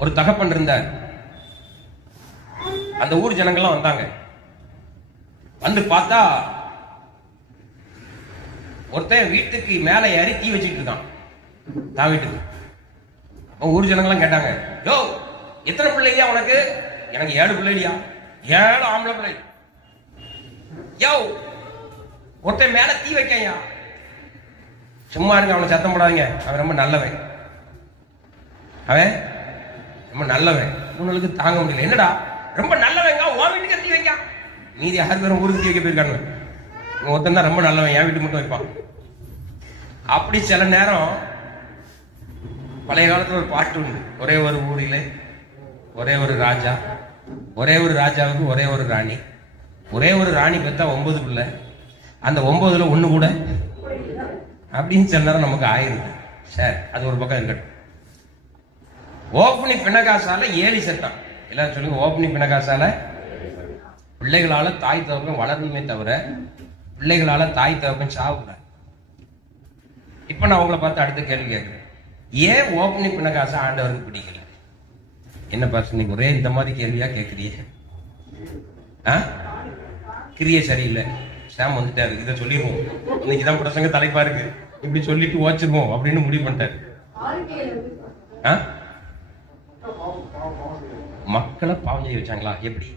ஒரு தகப்பன் இருந்தார். அந்த ஊர் ஜனங்கள்லாம் வந்தாங்க. வந்து பார்த்தா ஒருத்தன் வீட்டுக்கு மேல ஏறி தீ வச்சுட்டு இருக்கான். தான் வீட்டுக்கு. அப்போ ஊர் ஜனங்கள்லாம் கேட்டாங்க யோ எத்தனை பிள்ளையா உனக்கு? எனக்கு ஏழு பிள்ளையா ஏழு ஆம்பளை பிள்ளை. யோ ஒருத்தன் மேல தீ வைக்கையா சும்மா இருங்க அவனை சத்தம் போடாதீங்க. அவன் ரொம்ப நல்லவன். அவன் ரொம்ப நல்லவன். உங்களுக்கு தாங்க முடியல. என்னடா? ரொம்ப நல்லவங்க உன் வீட்டுக்கு தீ வைங்க மீதி யார் பேரும் ஊருக்கு கேட்க வைக்க போயிருக்காங்க இவன் ஒருத்தன் தான் ரொம்ப நல்லவன். என் வீட்டு மட்டும் வைப்பான். அப்படி சில நேரம் பழைய காலத்துல ஒரு பாட்டு உண்டு. ஒரே ஒரு ஊரிலே ஒரே ஒரு ராஜா ஒரே ஒரு ராஜாவுக்கு ஒரே ஒரு ராணி ஒரே ஒரு ராணி பெத்தா ஒன்பது பிள்ளை அந்த ஒன்பதுல ஒன்று கூட. அப்படின்னு சில நேரம் நமக்கு ஆயிருது. சார் அது ஒரு பக்கம் இருக்கட்டும். ஓப்பனி பிணகாசால ஏழி சட்டம். எல்லாரும் சொல்லுங்க ஓப்பனி பிணகாசால பிள்ளைகளால தாய் தகப்பன் வளரணுமே தவிர பிள்ளைகளால தாய் தகப்பன் சாவுக்கூடாது இப்ப நான் உங்களை பார்த்து அடுத்த கேள்வி கேட்கிறேன். ஏன் ஓப்பனி பிணகாசை ஆண்டவருக்கு பிடிக்கல? என்ன பாஸ் நீங்க ஒரே இந்த மாதிரி கேள்வியா கேட்குறீங்க ஆ? கிரியை சரியில்லை. சாம் வந்துட்டாரு. இதை சொல்லிடுவோம். இன்னைக்கு தான் பிரசங்க தலைப்பா இருக்கு. இப்படி சொல்லிட்டு ஓச்சிருவோம் அப்படின்னு முடிவு பண்ணிட்டாரு. ஆ? மக்களை பாவம் செய்ய வச்சாங்களா? எப்படி?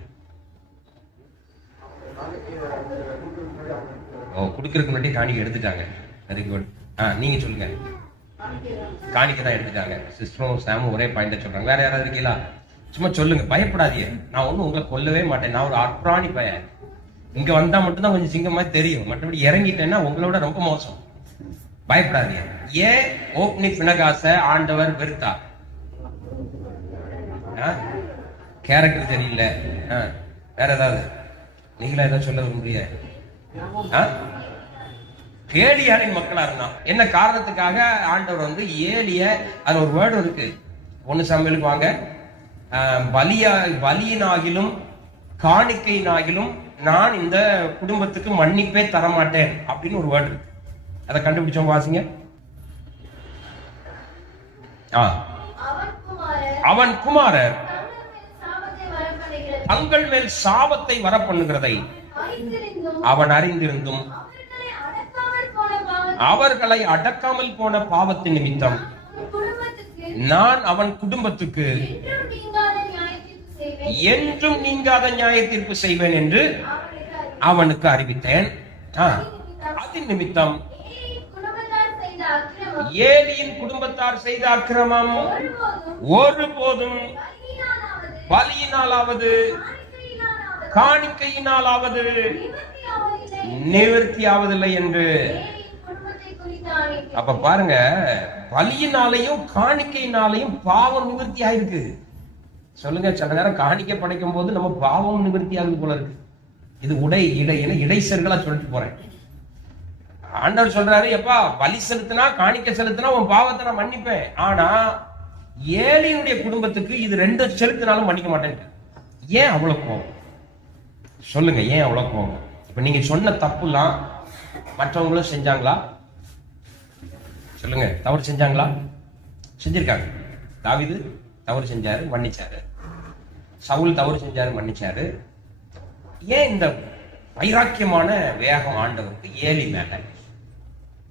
ஓ குடுக்கறதுக்கு முன்னாடி காணிக்கை எடுத்துட்டாங்க. வெரி குட் ஆ நீங்க சொல்லுங்க. காணிக்கை தான் எடுத்துட்டாங்க. சிஸ்டரும் சாமும் ஒரே பாயிண்ட சொல்றாங்க. வேற யாராவது இருக்கீங்களா? சும்மா சொல்லுங்க. பயப்படாதீங்க. நான் ஒன்றும் உங்களை கொல்லவே மாட்டேன். நான் ஒரு அற்றாணி பையன். இங்க வந்தா மட்டும்தான் கொஞ்சம் சிங்கம் மாதிரி தெரியும். மற்றபடி இறங்கிட்டேன்னா உங்களோட ரொம்ப மோசம். பயப்படாதீங்க. ஏன் ஓப்னி பினகாச ஆண்டவர் வெறுத்தா கேரக்டர் சரியில்லை. ஆ, வேற ஏதாவது? நீங்களா ஏதாவது சொல்ல விரும்புறீங்க? ஆ? கேலியாளின் மக்களா இருந்தான் என்ன காரணத்துக்காக ஆண்டவர் வந்து ஏலிய அது ஒரு வேர்டு இருக்கு. ஒண்ணு சமையலுக்கு வாங்க. பலியா பலியினாகிலும் காணிக்கையினாகிலும் நான் இந்த குடும்பத்துக்கு மன்னிப்பே தர மாட்டேன் அப்படின்னு ஒரு வேர்டு இருக்கு. அதை கண்டுபிடிச்சோம் வாசிங்க. ஆ. அவன் குமாரர். தங்கள் மேல் சாபத்தை வர பண்ணுகிறதை அவன் அறிந்திருந்தும் அவர்களை அடக்காமல் போன பாவத்தின் நிமித்தம் நான் அவன் குடும்பத்துக்கு என்றும் நீங்காத நியாய தீர்ப்பு செய்வேன் என்று அவனுக்கு அறிவித்தேன். அதன் நிமித்தம் ஏலியின் குடும்பத்தார் செய்த அக்கிரமம் ஒருபோதும் பலியினாலாவது, காணிக்கையினாலாவது, நிவர்த்தி ஆவதில்லை என்று. அப்ப பாருங்க பலியினாலையும் காணிக்கையினாலையும் பாவம் நிவர்த்தி ஆயிருக்கு சொல்லுங்க சில நேரம் காணிக்கை படைக்கும் போது நம்ம பாவம் நிவர்த்தி ஆகுது போல இருக்கு. இது உடை இடை இடைசர்களா சொல்லிட்டு போறேன். ஆண்டவர் சொல்றாரு எப்பா பலி செலுத்தினா காணிக்கை செலுத்தினா உன் பாவத்தை நான் மன்னிப்பேன். ஆனா ஏழையினுடைய குடும்பத்துக்கு இது ரெண்டு செலுத்தினாலும் மன்னிக்க மாட்டேன் ஏன் அவ்வளோ கோவம் சொல்லுங்க ஏன் அவ்வளோ கோவம் இப்போ நீங்க சொன்ன தப்புலாம் மற்றவங்களும் செஞ்சாங்களா? சொல்லுங்க தவறு செஞ்சாங்களா? செஞ்சிருக்காங்க. தாவிது தவறு செஞ்சாரு மன்னிச்சாரு. சவுல் தவறு செஞ்சாரு மன்னிச்சாரு. ஏன் இந்த வைராக்கியமான வேகம் ஆண்டவருக்கு ஏலி மேல?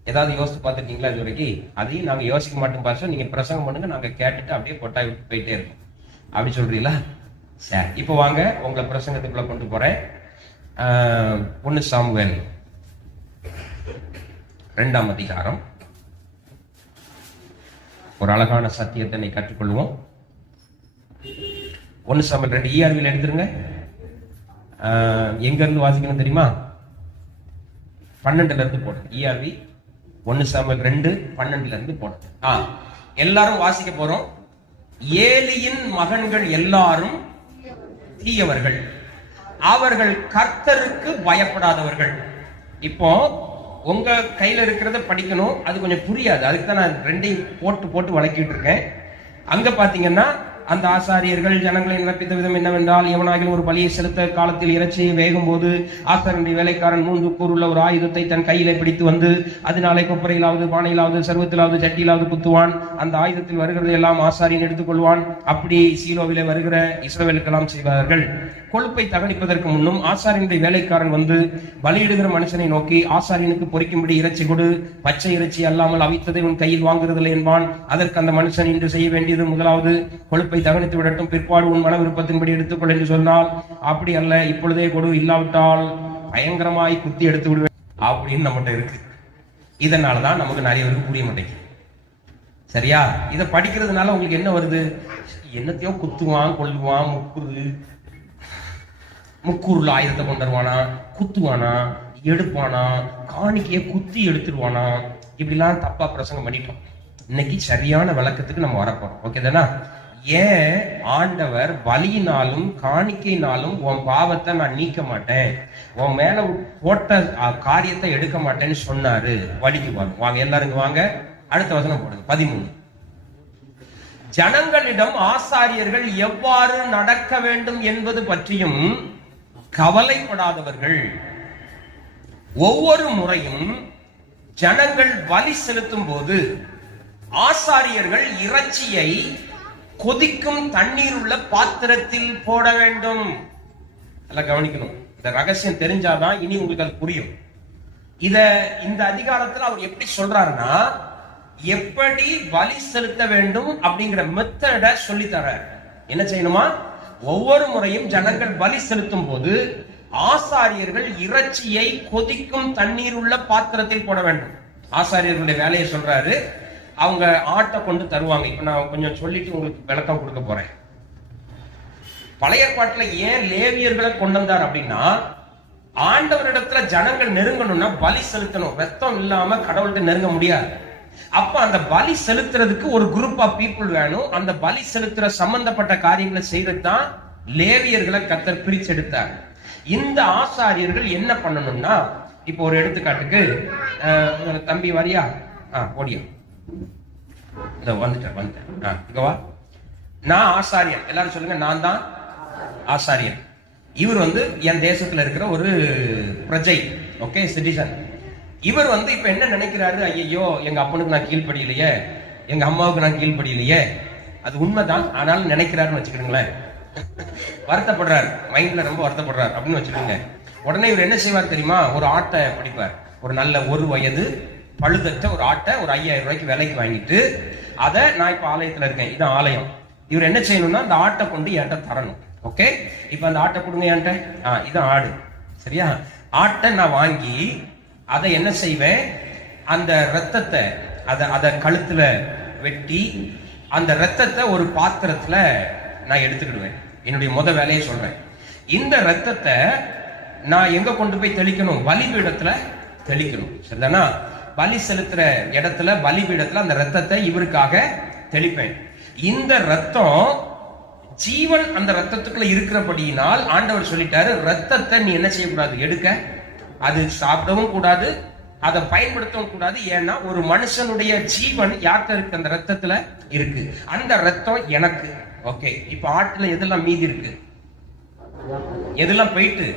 ஏதாவது யோசிச்சு பார்த்துட்டீங்களா இது வரைக்கும்? அதையும் நாங்கள் யோசிக்க மாட்டோம் பார்த்தோம் நீங்கள் பிரசங்கம் பண்ணுங்க நாங்கள் கேட்டுட்டு அப்படியே கொட்டாய் விட்டு போயிட்டே இருக்கோம். அப்படி சொல்றீங்களா? சரி இப்போ வாங்க உங்களை பிரசங்கத்துக்குள்ள கொண்டு போறேன். ஆஹ், பொண்ணு சாமுவேல். ரெண்டாம் அதிகாரம். ஒரு அழகான சத்தியத்தை நீ கற்றுக்கொள்வோம். ஒன்று சாமல் ரெண்டு இஆர்வியில் எடுத்துருங்க. எங்கேருந்து வாசிக்கணும் தெரியுமா? பன்னெண்டுல இருந்து போடுங்க. இஆர்வி ஒன்னு சாமல் ரெண்டு பன்னெண்டுல இருந்து போடுங்க ஆ எல்லாரும் வாசிக்க போறோம். ஏலியின் மகன்கள் எல்லாரும் தீயவர்கள். அவர்கள் கர்த்தருக்கு பயப்படாதவர்கள். இப்போ உங்க கையில இருக்கிறத படிக்கணும். அது கொஞ்சம் புரியாது. அதுக்கு தான் நான் ரெண்டையும் போட்டு போட்டு வழக்கிட்டு இருக்கேன். அங்க பாத்தீங்கன்னா அந்த ஆசாரியர்கள் ஜனங்களை நிரப்பித்த விதம் என்னவென்றால் எவனாகிலும் ஒரு பலியை செலுத்த காலத்தில் இறைச்சியை வேகும் போது ஆசாரனுடைய வேலைக்காரன் மூன்று கூறுள்ள ஒரு ஆயுதத்தை தன் கையிலே பிடித்து வந்து அதனாலே கொப்பரையிலாவது பானையிலாவது சர்வத்திலாவது சட்டியிலாவது குத்துவான். அந்த ஆயுதத்தில் வருகிறது எல்லாம் ஆசாரியன் எடுத்துக்கொள்வான். அப்படி சீலோவிலே வருகிற இஸ்ரவேலுக்கெல்லாம் செய்வார்கள். கொழுப்பை தகனிப்பதற்கு முன்னும் ஆசாரியனுடைய வேலைக்காரன் வந்து பலியிடுகிற மனுஷனை நோக்கி ஆசாரியனுக்கு பொறிக்கும்படி இறைச்சி கொடு. பச்சை இறைச்சி அல்லாமல் அவித்ததை உன் கையில் வாங்குறதில்லை என்பான். அதற்கு அந்த மனுஷன் இன்று செய்ய வேண்டியது முதலாவது கொழுப்பை தகனித்து விடட்டும் பிற்பாடு உன் மன விருப்பத்தின்படி எடுத்துக்கொள் என்று சொன்னால் அப்படி அல்ல இப்பொழுதே கொடு இல்லாவிட்டால் பயங்கரமாய் குத்தி எடுத்து விடுவேன். அப்படின்னு நம்மகிட்ட இருக்கு. இதனாலதான் நமக்கு நிறைய பேருக்கு புரிய மாட்டேங்குது. சரியா? இதை படிக்கிறதுனால உங்களுக்கு என்ன வருது? என்னத்தையோ குத்துவான் கொள்ளுவான் முக்குரு முக்கூருல ஆயுதத்தை கொண்டு வருவானா? குத்துவானா? எடுப்பானா? காணிக்கையை குத்தி எடுத்துடுவானா? இப்படிலாம் தப்பா பிரசங்கம் பண்ணிட்டோம். இன்னைக்கு சரியான விளக்கத்துக்கு நம்ம வரப்போறோம். ஓகே தானா? ஏன் ஆண்டவர் பலியினாலும் காணிக்கையினாலும் உன் பாவத்தை நான் நீக்க மாட்டேன்? உன் மேல போட்ட அஹ், காரியத்தை எடுக்க மாட்டேன்னு சொன்னாரு. வலிக்கு பாருங்க வாங்க எல்லாரும் வாங்க. அடுத்த வசனம் போடுங்க. பதிமூணு. ஜனங்களிடம் ஆசாரியர்கள் எவ்வாறு நடக்க வேண்டும் என்பது பற்றியும் கவலைப்படாதவர்கள். ஒவ்வொரு முறையும் ஜனங்கள் வலி செலுத்தும் போது ஆசாரியர்கள் இறைச்சியை கொதிக்கும் தண்ணீர் உள்ள பாத்திரத்தில் போட வேண்டும். நல்லா கவனிக்கணும். இந்த ரகசியம் தெரிஞ்சாதான் இனி உங்களுக்கு அது புரியும். இத இந்த அதிகாரத்துல அவர் எப்படி சொல்றாருன்னா எப்படி வலி செலுத்த வேண்டும் அப்படிங்கிற மெத்தட சொல்லி தர என்ன செய்யணுமா? ஒவ்வொரு முறையும் ஜனங்கள் வலி செலுத்தும் போது ஆசாரியர்கள் இறைச்சியை கொதிக்கும் தண்ணீர் உள்ள பாத்திரத்தில் போட வேண்டும். ஆசாரியர்களுடைய வேலையை சொல்றாரு. அவங்க ஆட்டை கொண்டு தருவாங்க. இப்ப நான் கொஞ்சம் சொல்லிட்டு உங்களுக்கு விளக்கம் கொடுக்க போறேன். பழைய பாட்டுல ஏன் லேவியர்களை கொண்டு வந்தார் அப்படின்னா ஆண்டவரிடத்துல ஜனங்கள் நெருங்கணும்னா பலி செலுத்தணும். ரத்தம் இல்லாம கடவுள்கிட்ட நெருங்க முடியாது. அப்ப அந்த பலி செலுத்துறதுக்கு ஒரு குரூப் ஆஃப் பீப்புள் வேணும். அந்த பலி செலுத்துற சம்பந்தப்பட்ட காரியங்களை செய்யறது தான் லேவியர்களை கத்தர் பிரிச்செடுத்தார். இந்த ஆசாரியர்கள் என்ன பண்ணணும்னா இப்போ ஒரு எடுத்துக்காட்டுக்கு தம்பி வரியா? ஆ ஓடியா வந்துட்டேன் வந்துட்டேன். ஆ நான் ஆசாரியன். எல்லாரும் சொல்லுங்க நான் தான் ஆசாரியன். இவர் வந்து என் தேசத்துல இருக்கிற ஒரு பிரஜை ஓகே சிட்டிசன் இவர் வந்து இப்ப என்ன நினைக்கிறாரு? ஐயோ எங்க அப்பனுக்கு நான் கீழ்ப்படியிலையே. எங்க அம்மாவுக்கு நான் கீழ்ப்படியிலையே. அது உண்மைதான். ஆனாலும் நினைக்கிறாருன்னு வச்சுக்கிடுங்களேன் வருத்தப்படுறாரு. மைண்ட்ல ரொம்ப வருத்தப்படுறாரு. அப்படின்னு வச்சுக்கோங்க. உடனே இவர் என்ன செய்வார் தெரியுமா? ஒரு ஆட்டை பிடிப்பார். ஒரு நல்ல ஒரு வயது பழுதற்ற ஒரு ஆட்டை ஒரு ஐயாயிரம் ரூபாய்க்கு விலைக்கு வாங்கிட்டு அதை நான் இப்ப ஆலயத்துல இருக்கேன். இது ஆலயம். இவர் என்ன செய்யணும்னா அந்த ஆட்டை கொண்டு என்கிட்ட தரணும். ஓகே? இப்ப அந்த ஆட்டை கொடுங்க என்கிட்ட. ஆ இது ஆடு. சரியா? ஆட்டை நான் வாங்கி அதை என்ன செய்வேன்? அந்த ரத்தத்தை அதை அதை கழுத்துல வெட்டி அந்த ரத்தத்தை ஒரு பாத்திரத்துல நான் எடுத்துக்கிடுவேன். என்னுடைய முத வேலையை சொல்றேன். இந்த ரத்தத்தை நான் எங்க கொண்டு போய் தெளிக்கணும்? பலிபீடத்துல தெளிக்கணும். சரிதானா? பலி செலுத்துற இடத்துல பலிபீடத்துல அந்த ரத்தத்தை இவருக்காக தெளிப்பேன். இந்த ரத்தம் ஜீவன் அந்த ரத்தத்துக்குள்ள இருக்கிறபடியினால் ஆண்டவர் சொல்லிட்டாரு ரத்தத்தை நீ என்ன செய்யக்கூடாது? எடுக்க. அது சாப்பிடவும் கூடாது அதை பயன்படுத்தவும் கூடாது. ஏன்னா ஒரு மனுஷனுடைய ஜீவன் யார்கிட்ட இருக்கு? அந்த ரத்தத்துல இருக்கு. அந்த ரத்தம் எனக்கு. ஓகே இப்ப ஆட்டுல எதெல்லாம் மீதி இருக்கு? எதெல்லாம் போயிட்டு?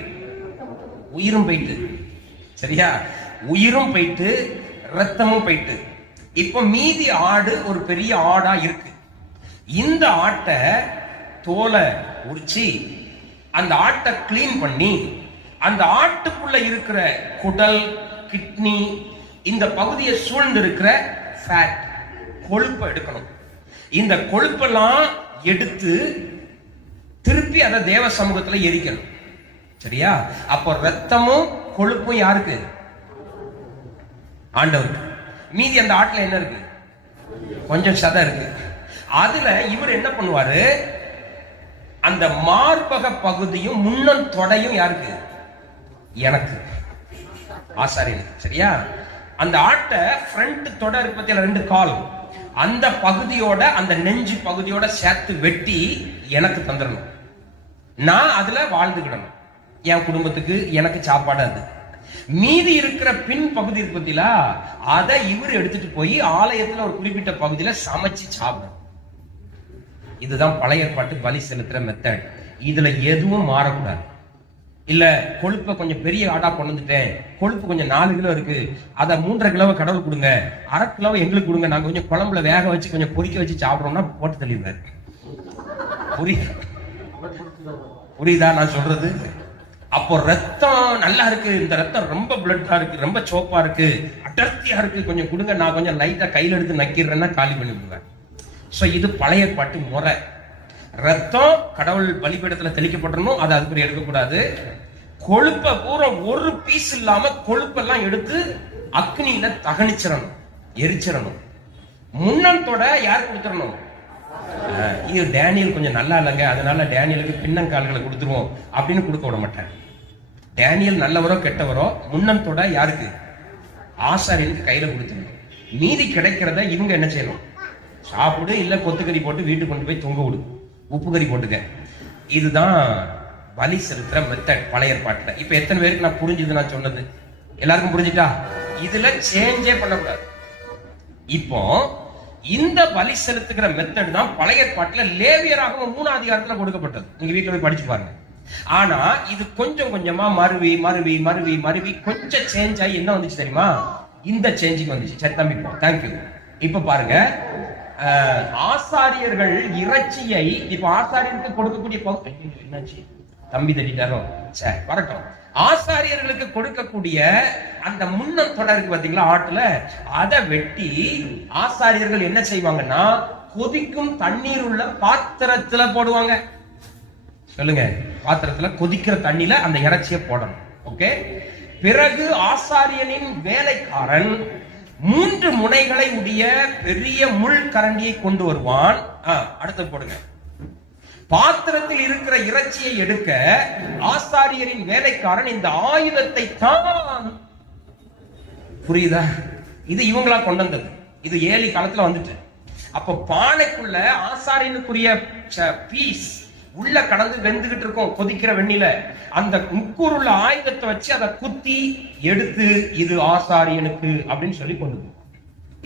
உயிரும் போயிட்டு. சரியா? உயிரும் போயிட்டு ரத்தமும் போயிட்டு. இப்ப மீதி ஆடு ஒரு பெரிய ஆடா இருக்கு. இந்த ஆட்டை தோலை உரிச்சி அந்த ஆட்டை க்ளீன் பண்ணி அந்த ஆட்டுக்குள்ள இருக்கிற குடல் கிட்னி இந்த பகுதியை சூழ்ந்து இருக்கிற ஃபேட் கொழுப்பை எடுக்கணும். இந்த கொழுப்பெல்லாம் எடுத்து திருப்பி அதை தேவ சமூகத்துல எரிக்கணும். சரியா? அப்போ ரத்தமும் கொழுப்பும் யாருக்கு? ஆண்டவருக்கு. மீதி அந்த ஆட்டில் என்ன இருக்கு? கொஞ்சம் சதை இருக்கு. அதுல இவர் என்ன பண்ணுவாரு? அந்த மார்பக பகுதியும் முன்னன் தொடையும் யாருக்கு? எனக்கு. ஆசாரியனுக்கு சரியா? அந்த ஆட்டை ஃப்ரண்ட் தொடை இருக்கு பத்தியில ரெண்டு கால். அந்த பகுதியோட அந்த நெஞ்சு பகுதியோட சேர்த்து வெட்டி எனக்கு தந்துடணும். நான் அதுல வாழ்ந்துக்கிடணும் என் குடும்பத்துக்கு எனக்கு சாப்பாடு அது. மீதி இருக்கிற பின் பகுதி இருக்கு பத்திலா அதை இவர் எடுத்துட்டு போய் ஆலயத்துல ஒரு குறிப்பிட்ட பகுதியில சமைச்சு சாப்பிடும். இதுதான் பழைய ஏற்பாட்டு பலி செலுத்துற மெத்தட் இதுல எதுவும் மாறக்கூடாது. இல்ல கொழுப்பை கொஞ்சம் பெரிய ஆடா கொண்டு வந்துட்டேன். கொழுப்பு கொஞ்சம் நாலு கிலோ இருக்கு. அத மூன்றரை கிலோவை கடவுள் கொடுங்க. அரை கிலோவை எங்களுக்கு கொடுங்க. நாங்க கொஞ்சம் குழம்புல வேக வச்சு கொஞ்சம் பொரிக்க வச்சு சாப்பிடுறோம்னா போட்டு தள்ளிடுவாரு. புரியுது? புரியுதா நான் சொல்றது? அப்போ ரத்தம் நல்லா இருக்கு. இந்த ரத்தம் ரொம்ப பிளட்டா இருக்கு ரொம்ப சோப்பா இருக்கு. அடர்த்தியா இருக்கு. கொஞ்சம் கொடுங்க நான் கொஞ்சம் லைட்டா கையில எடுத்து நக்கிடுறேன்னா காலி பண்ணி விடுவேன் சோ இது பழைய பாட்டு முறை. ரத்தம் கடவுள் பலிபீடத்துல தெளிக்கப்படணும் அதை அதுக்கு எடுக்கக்கூடாது. கொழுப்பை பூரா ஒரு பீஸ் இல்லாம கொழுப்பெல்லாம் எடுத்து அக்னியில தகனிச்சிடணும் எரிச்சிடணும். முன்னத்தோட யார் கொடுத்துடணும்? இது டேனியல் கொஞ்சம் நல்லா இல்லைங்க. அதனால டேனியலுக்கு பின்னங்கால்களை கொடுத்துருவோம் அப்படின்னு கொடுக்க விட மாட்டேன். டேனியல் நல்லவரோ கெட்டவரோ முன்னந்தோட யாருக்கு? ஆசாரியனுக்கு கையில கொடுத்துடணும். மீதி கிடைக்கிறத இவங்க என்ன செய்யணும்? சாப்பிடு இல்ல கொத்துக்கறி போட்டு வீட்டுக்கு கொண்டு போய் தொங்க விடு. உப்பு கறி போட்டுக்க. இதுதான் பலி செலுத்துற மெத்தட் பழைய ஏற்பாட்டுல. இப்ப எத்தனை பேருக்கு நான் புரிஞ்சுது நான் சொன்னது? எல்லாருக்கும் புரிஞ்சுட்டா? இதுல சேஞ்சே பண்ணக்கூடாது. இப்போ இந்த பலி செலுத்துகிற மெத்தட் தான் பழைய ஏற்பாட்டுல லேவியராகவும் மூணு அதிகாரத்துல கொடுக்கப்பட்டது. நீங்க வீட்டுல போய் படிச்சு பாருங்க. ஆனா இது கொஞ்சம் கொஞ்சமா மருவி மருவி மருவி மருவி கொஞ்சம் சேஞ்ச் ஆகி என்ன வந்துச்சு தெரியுமா? இந்த சேஞ்சுக்கு வந்துச்சு. சரி தம்பி தேங்க்யூ இப்ப பாருங்க. ஆசாரியர்கள் இறைச்சியை இப்ப ஆசாரியருக்கு கொடுக்கக்கூடிய என்னாச்சு? தம்பி தட்டிட்டாரோ? சரி வரட்டும். ஆசாரியர்களுக்கு கொடுக்கக்கூடிய அந்த முன்னம் தொடர் இருக்கு பாத்தீங்களா ஆட்டுல? அதை வெட்டி ஆசாரியர்கள் என்ன செய்வாங்கன்னா கொதிக்கும் தண்ணீர் உள்ள பாத்திரத்துல போடுவாங்க. சொல்லுங்க. பாத்திரத்துல கொதிக்கிற தண்ணில அந்த இறைச்சியை போடணும். ஓகே பிறகு ஆசாரியனின் வேலைக்காரன் மூன்று முனைகளை உடைய பெரிய முள் கரண்டியை கொண்டு வருவான். அடுத்து போடுங்க. பாத்திரத்தில் இருக்கிற இறைச்சியை எடுக்க ஆசாரியரின் வேலைக்காரன் இந்த ஆயுதத்தை தான் புரியுதா? இது இவங்களா கொண்டு வந்தது. இது ஏழு காலத்துல வந்துட்டு. அப்ப பானைக்குள்ள ஆசாரியனுக்குரிய பீஸ் உள்ள கடந்து வெந்துகிட்டு இருக்கும் கொதிக்கிற வெண்ணில. அந்த முக்கூர் உள்ள ஆயுதத்தை வச்சு அதை குத்தி எடுத்து இது ஆசாரியனுக்கு அப்படின்னு சொல்லி கொண்டு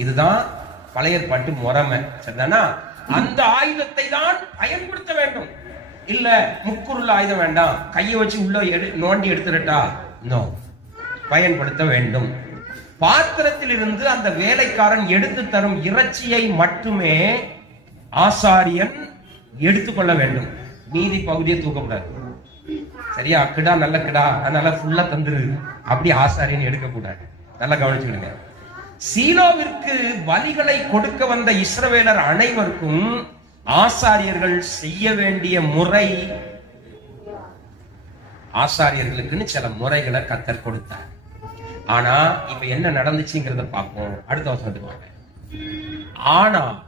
இதுதான் பழைய பாட்டு முறைமை சரிதானா? அந்த ஆயுதத்தை தான் பயன்படுத்த வேண்டும். இல்ல முக்குருள்ள ஆயுதம் வேண்டாம். கையை வச்சு உள்ள எடு நோண்டி எடுத்துடட்டா நோ பயன்படுத்த வேண்டும். பாத்திரத்தில் இருந்து அந்த வேலைக்காரன் எடுத்து தரும் இறைச்சியை மட்டுமே ஆசாரியன் எடுத்துக்கொள்ள வேண்டும். மீதி பகுதியை தூக்கக்கூடாது. சரியா? கிடா நல்ல கிடா. அதனால ஃபுல்லா தந்துரு. அப்படி ஆசாரியன் எடுக்கக்கூடாது. நல்லா கவனிச்சுக்கிடுங்க. சீலோவிற்கு வலிகளை கொடுக்க வந்த இஸ்ரவேலர் அனைவருக்கும் ஆசாரியர்கள் செய்ய வேண்டிய முறை ஆசாரியர்களுக்குன்னு சில முறைகளை கத்தர் கொடுத்தார். ஆனா இப்ப என்ன நடந்துச்சுங்கிறத பார்ப்போம். அடுத்த வருஷம் வாங்க. ஆனா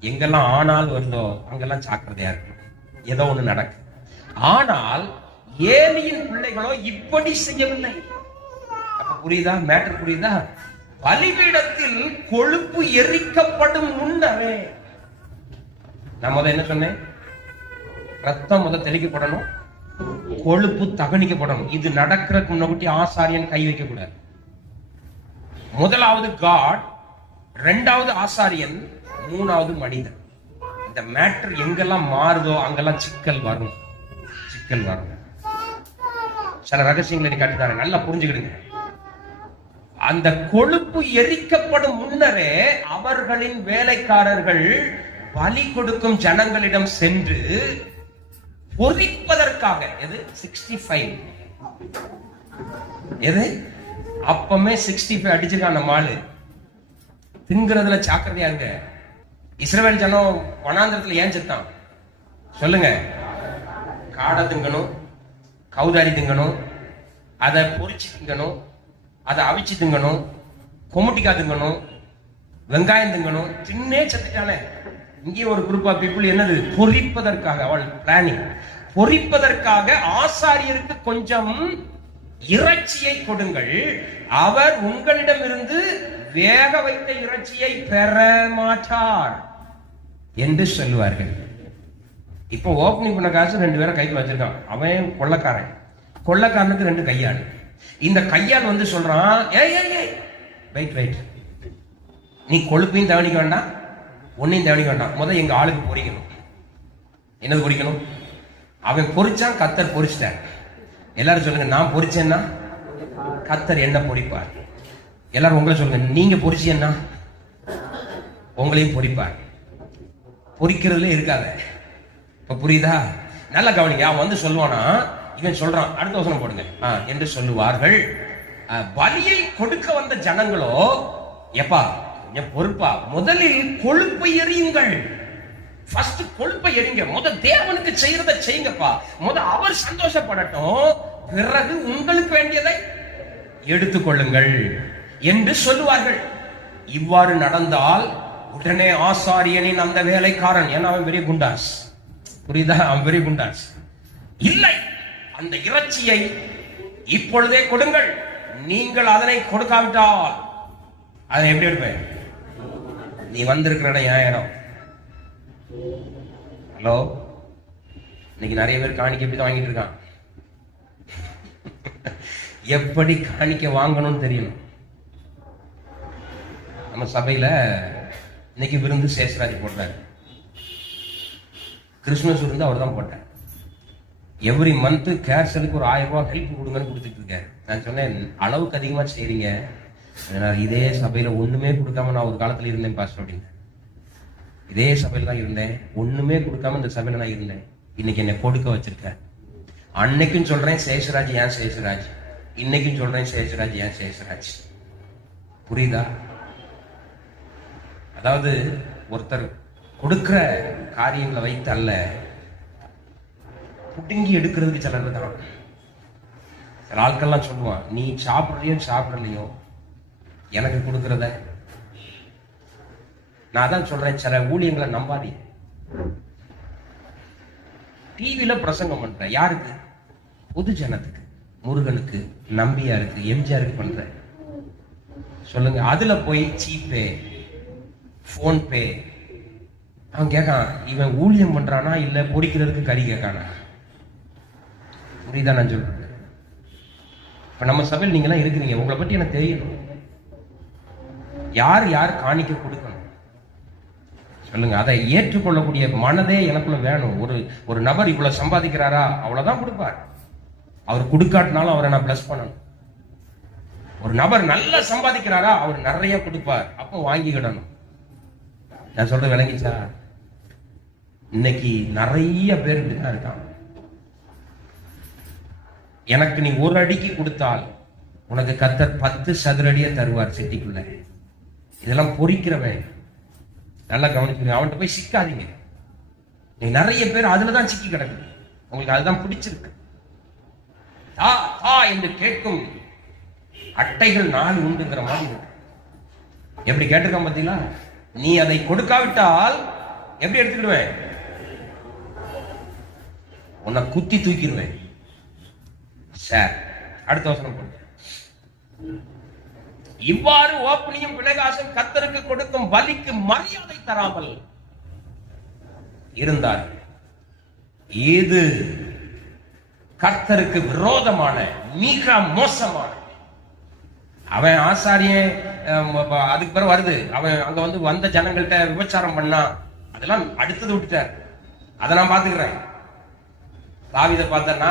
எங்கெல்லாம் ஆனால் வருதோ அங்கெல்லாம் ஜாக்கிரதையா இருக்கும் ஏதோ ஒண்ணு நடக்கு. ஆனால் ஏலியின் பிள்ளைகளோ இப்படி செய்யவில்லை. அப்ப புரியுதா? மேட்டர் புரியுதா? பலிபீடத்தில் கொழுப்பு எரிக்கப்படும் முன்னரே. நான் முத என்ன சொன்னேன்? ரத்தம் முத தெளிக்கப்படணும். கொழுப்பு தகனிக்கப்படணும். இது நடக்கிறதுக்கு முன்னாடி ஆசாரியன் கை வைக்க கூடாது முதலாவது காட் ரெண்டாவது ஆசாரியன் மூணாவது மனிதன். இந்த மேட்ரு எங்கெல்லாம் மாறுதோ அங்கெல்லாம் சிக்கல் வரும். சிக்கல் வரும் சில ரகசியங்களை நீ கட்டுத்தாரு நல்லா புரிஞ்சுக்கிடுங்க. அந்த கொழுப்பு எரிக்கப்படும் முன்னரே அவர்களின் வேலைக்காரர்கள் பலி கொடுக்கும் ஜனங்களிடம் சென்று பொறிப்பதற்காக எது? சிக்ஸ்டி ஃபைவ் எது? அப்பமே சிக்ஸ்டி ஃபைவ் அடிச்சிருக்கான் நம்ம ஆளு திங்கிறதுல சாக்கிரதையா இருங்க. இஸ்ரவேல் ஜனம் வனாந்திரத்துல ஏன் செத்தான் சொல்லுங்க. காடை திங்கணும் கௌதாரி திங்கணும் அதை பொறிச்சு திங்கணும் அதை அவிச்சு திங்கணும் கொமுட்டிக்காய் திங்கணும் வெங்காயம் திங்கணும் தின்னே செத்துட்டானே இங்கே ஒரு குரூப் ஆஃப் பீப்புள் என்னது? பொறிப்பதற்காக அவள் பிளானிங் பொறிப்பதற்காக ஆசாரியருக்கு கொஞ்சம் இறைச்சியை கொடுங்கள். அவர் உங்களிடமிருந்து வேக வைத்த இறைச்சியை பெற மாட்டார். என்று சொல்லுவார்கள். இப்போ ஓப்பனிங் பண்ண காசு ரெண்டு பேரை கைக்கு வச்சிருக்கான். அவன் கொள்ளக்காரன். கொள்ளக்காரனுக்கு ரெண்டு கையாள். இந்த கையால் வந்து சொல்றான் ஏய் ஏய் ஏய் வெயிட் வெயிட் நீ கொழுப்பையும் தவணிக்க வேண்டாம் ஒன்னையும் தவணிக்க வேண்டாம். முதல் எங்க ஆளுக்கு பொறிக்கணும். என்னது பொரிக்கணும் அவன் பொறிச்சான் கத்தர் பொரிச்சிட்டார் எல்லாரும் சொல்லுங்க நான் பொறிச்சேன்னா? கத்தர் என்ன பொரிப்பார் எல்லாரும் உங்களை சொல்லுங்க நீங்க பொரிச்சீங்கன்னா உங்களையும் பொரிப்பார் பொறிக்கிறதுலே இருக்காத. இப்போ புரியுதா? நல்லா கவனிங்க. அவன் வந்து சொல்லுவானா இவன் சொல்றான். அடுத்த வசனம் போடுங்க. ஆ, என்று சொல்லுவார்கள். பலியை கொடுக்க வந்த ஜனங்களோ எப்பா என் பொறுப்பா முதலில் கொழுப்பை எறியுங்கள். ஃபர்ஸ்ட் கொழுப்பை எறிங்க. முத தேவனுக்கு செய்யறத செய்யுங்கப்பா. முத அவர் சந்தோஷப்படட்டும். பிறகு உங்களுக்கு வேண்டியதை எடுத்துக்கொள்ளுங்கள் என்று சொல்லுவார்கள். இவ்வாறு நடந்தால் உடனே ஆசாரியனின் அந்த வேலைக்காரன் ஏன்னா அவன் பெரிய குண்டாஸ். புரியுதா? அவன் பெரிய குண்டாஸ். இல்லை! அந்த இறைச்சியை இப்பொழுதே கொடுங்கள். நீங்கள் அதனை கொடுக்காவிட்டால். அதை எப்படி எடுப்பேன்? நீ வந்திருக்கிற இடம் இடம் ஹலோ? இன்னைக்கு நிறைய பேர் காணிக்கை எப்படி வாங்கிட்டு இருக்கான் எப்படி காணிக்க வாங்கணும்னு தெரியணும்? நம்ம சபையில இன்னைக்கு விருந்து சேஷராஜ் போடுறாரு கிறிஸ்மஸ் விருந்து அவர் தான் போட்டார் எவ்ரி மந்த் கேர்சலுக்கு ஒரு ஆயிரம் ரூபாய் ஹெல்ப் கொடுங்கன்னு கொடுத்துட்டு இருக்காரு. நான் சொன்னேன் அளவுக்கு அதிகமா செய்றீங்க. நான் இதே சபையில ஒண்ணுமே கொடுக்காம நான் ஒரு காலத்துல இருந்தேன் பாஸ்டர் அப்படின்னு. இதே சபையில தான் இருந்தேன். ஒண்ணுமே கொடுக்காம இந்த சபையில நான் இருந்தேன். இன்னைக்கு என்னை கொடுக்க வச்சிருக்கேன் அன்னைக்கும் சொல்றேன் சேஷராஜ் ஏன் சேஷராஜ் இன்னைக்கும் சொல்றேன் சேஷராஜ் ஏன் சேஷராஜ் புரியுதா? அதாவது ஒருத்தர் கொடுக்கிற காரியங்களை வைத்து அல்ல புடுங்கி எடுக்கிறதுக்கு சிலர் தான் சில ஆட்கள்லாம் சொல்லுவான் நீ சாப்பிட்றியோ சாப்பிடலையோ எனக்கு கொடுக்கறத. நான் அதான் சொல்றேன் சில ஊழியங்களை நம்பாதீ டிவியில பிரசங்கம் பண்ற யாருக்கு? பொது ஜனத்துக்கு முருகனுக்கு நம்பியாருக்கு எம்ஜிஆருக்கு பண்ற சொல்லுங்க அதுல போய் சீப்பே ஃபோன்பே அவன் கேட்கான் இவன் ஊழியம் பண்றானா இல்லை பொறிக்கிறதுக்கு கறி கேட்கானா? புரியுதா நான் சொல்கிறேன் இப்போ நம்ம சபையில் நீங்களாம் இருக்கிறீங்க உங்களை பற்றி எனக்கு தெரியணும். யார் யார் காணிக்க கொடுக்கணும்? சொல்லுங்க அதை ஏற்றுக்கொள்ளக்கூடிய மனதே எனக்குள்ள வேணும். ஒரு ஒரு நபர் இவ்வளவு சம்பாதிக்கிறாரா அவ்வளவுதான் கொடுப்பார். அவர் கொடுக்காட்டினாலும் அவரை நான் பிளஸ் பண்ணணும். ஒரு நபர் நல்லா சம்பாதிக்கிறாரா அவர் நிறைய கொடுப்பார். அப்போ வாங்கிக்கிடணும். நான் சொல்றது விளங்கிச்சா? இன்னைக்கு நிறைய பேர் இப்படிதான் இருக்காங்க. எனக்கு நீ ஒரு அடிக்கு கொடுத்தால் உனக்கு கத்தர் பத்து சதுரடியை தருவார் சிட்டிக்குள்ள. இதெல்லாம் பொறிக்கிறவன். நல்லா கவனிக்கணும் அவன்கிட்ட போய் சிக்காதீங்க. நீங்க நிறைய பேர் அதுலதான் சிக்கி கிடக்குது உங்களுக்கு அதுதான் பிடிச்சிருக்கு. தா தா என்று கேட்கும் அட்டைகள் நாலு உண்டுங்கிற மாதிரி இருக்கு. எப்படி கேட்டிருக்கான் பார்த்தீங்களா நீ அதை கொடுக்காவிட்டால் எப்படி எடுத்துக்கிடுவேன்? உன்னை குத்தி தூக்கிடுவேன். சார் அடுத்த வசனம் இவ்வாறு ஓப்பனியும் பிணைகாசம் கத்தருக்கு கொடுக்கும் பலிக்கு மரியாதை தராமல் இருந்தார் இது கர்த்தருக்கு விரோதமான மிக மோசமான அவன் ஆசாரியன் அதுக்கு பிறகு வருது. அவன் அங்க வந்து வந்த ஜனங்கள்கிட்ட விபச்சாரம் பண்ணான். அதெல்லாம் அடுத்தது விட்டுட்டார். அதை நான் பாத்துக்கிறேன். தாவித பார்த்தேன்னா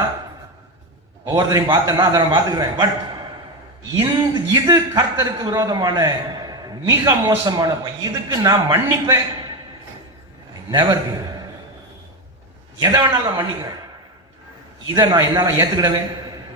ஒவ்வொருத்தரையும் பார்த்தேன்னா அதை நான் பாத்துக்கிறேன். பட் இந்த இது கர்த்தருக்கு விரோதமான மிக மோசமான இதுக்கு நான் மன்னிப்பேன். நெவர் எதை வேணாலும் நான் மன்னிக்கிறேன். இதை நான் என்னால ஏத்துக்கிடவே